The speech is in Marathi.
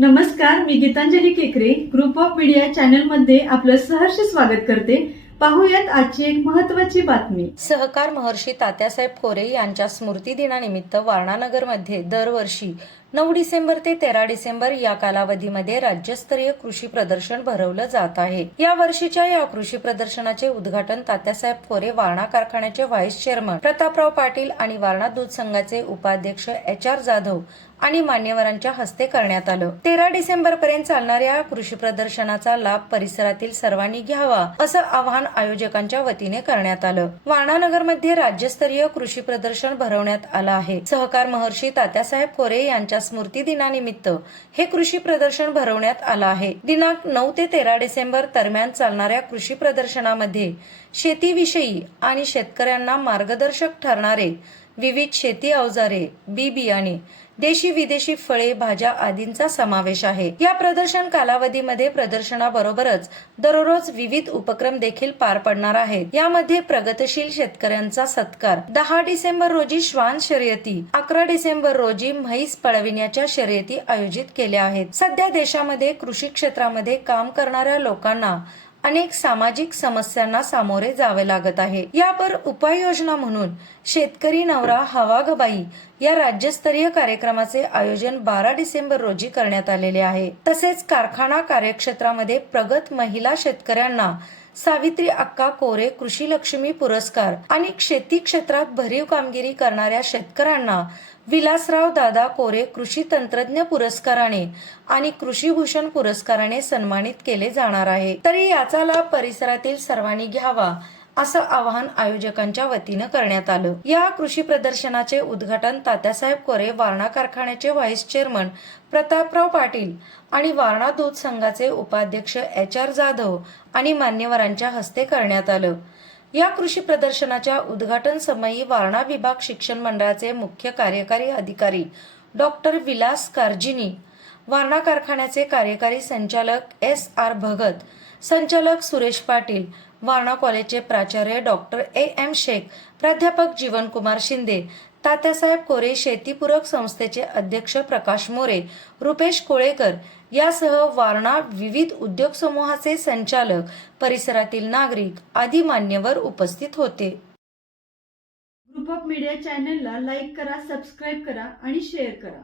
नमस्कार मी गीतांजली केकरे. ग्रुप ऑफ मीडिया चॅनलमध्ये आपलं सहर्ष स्वागत करते. पाहूयात आजची एक महत्वाची बातमी. सहकार महर्षी तात्यासाहेब खोरे यांच्या स्मृती दिनानिमित्त वारणानगरमध्ये दरवर्षी नऊ डिसेंबर ते तेरा डिसेंबर या कालावधीमध्ये राज्यस्तरीय कृषी प्रदर्शन भरवलं जात आहे. या वर्षीच्या या कृषी प्रदर्शनाचे उद्घाटन तात्यासाहेब कोरे वारणा कारखान्याचे व्हाईस चेअरमन प्रतापराव पाटील आणि वारणा दूध संघाचे उपाध्यक्ष एच आर जाधव आणि मान्यवरांच्या हस्ते करण्यात आलं. तेरा डिसेंबर पर्यंत चालणाऱ्या कृषी प्रदर्शनाचा लाभ परिसरातील सर्वांनी घ्यावा असं आवाहन आयोजकांच्या वतीने करण्यात आलं. वारणानगरमध्ये राज्यस्तरीय कृषी प्रदर्शन भरवण्यात आलं आहे. सहकार महर्षी तात्यासाहेब कोरे यांच्या स्मृती दिनानिमित्त हे कृषी प्रदर्शन भरवण्यात आलं आहे. दिनांक नऊ ते तेरा डिसेंबर दरम्यान चालणाऱ्या कृषी प्रदर्शनामध्ये शेतीविषयी आणि शेतकऱ्यांना मार्गदर्शक ठरणारे विविध शेती अवजारे बी बियाणे देशी विदेशी फळे भाज्या आदींचा समावेश आहे. या प्रदर्शन कालावधीमध्ये प्रदर्शनाबरोबरच दररोज विविध उपक्रम देखील पार पडणार आहेत. यामध्ये प्रगतशील शेतकऱ्यांचा सत्कार दहा डिसेंबर रोजी श्वान शर्यती अकरा डिसेंबर रोजी म्हैस पळविण्याच्या शर्यती आयोजित केल्या आहेत. सध्या देशामध्ये कृषी क्षेत्रामध्ये काम करणाऱ्या लोकांना अनेक सामाजिक समस्यांना सामोरे जावे लागत आहे. यावर उपाययोजना म्हणून शेतकरी नवरा हवा या राज्यस्तरीय कार्यक्रमाचे आयोजन बारा डिसेंबर रोजी करण्यात आलेले आहे. तसेच कारखाना कार्यक्षेत्रामध्ये प्रगत महिला शेतकऱ्यांना सावित्री अक्का कोरे कृषी लक्ष्मी पुरस्कार आणि शेती क्षेत्रात भरीव कामगिरी करणाऱ्या शेतकऱ्यांना विलासराव दादा कोरे कृषी तंत्रज्ञ पुरस्काराने आणि कृषी भूषण पुरस्काराने सन्मानित केले जाणार आहे. तरी याचा लाभ परिसरातील सर्वांनी घ्यावा. असं आवाहन आयोजकांच्या वतीनं करण्यात आलं. या कृषी प्रदर्शनाचे उद्घाटन तात्यासाहेब कोरे वारणा कारखान्याचे व्हाईस चेअरमन प्रतापराव पाटील आणि वारणा दूध संघाचे उपाध्यक्ष एच आर जाधव आणि मान्यवरांच्या हस्ते करण्यात आलं. या कृषी प्रदर्शनाच्या उद्घाटन समयी वारणा विभाग शिक्षण मंडळाचे मुख्य कार्यकारी अधिकारी डॉक्टर विलास कार्जिनी वारणा कारखान्याचे कार्यकारी संचालक एस आर भगत संचालक सुरेश पाटील वारणा कॉलेजचे प्राचार्य डॉक्टर ए एम शेख प्राध्यापक जीवनकुमार शिंदे तात्यासाहेब कोरे शेतीपूरक संस्थेचे अध्यक्ष प्रकाश मोरे रुपेश कोळेकर यासह वारणा विविध उद्योग समूहाचे संचालक परिसरातील नागरिक आदी मान्यवर उपस्थित होते. ग्रुप ऑफ मीडिया चॅनलला लाईक करा सबस्क्राईब करा आणि शेअर करा.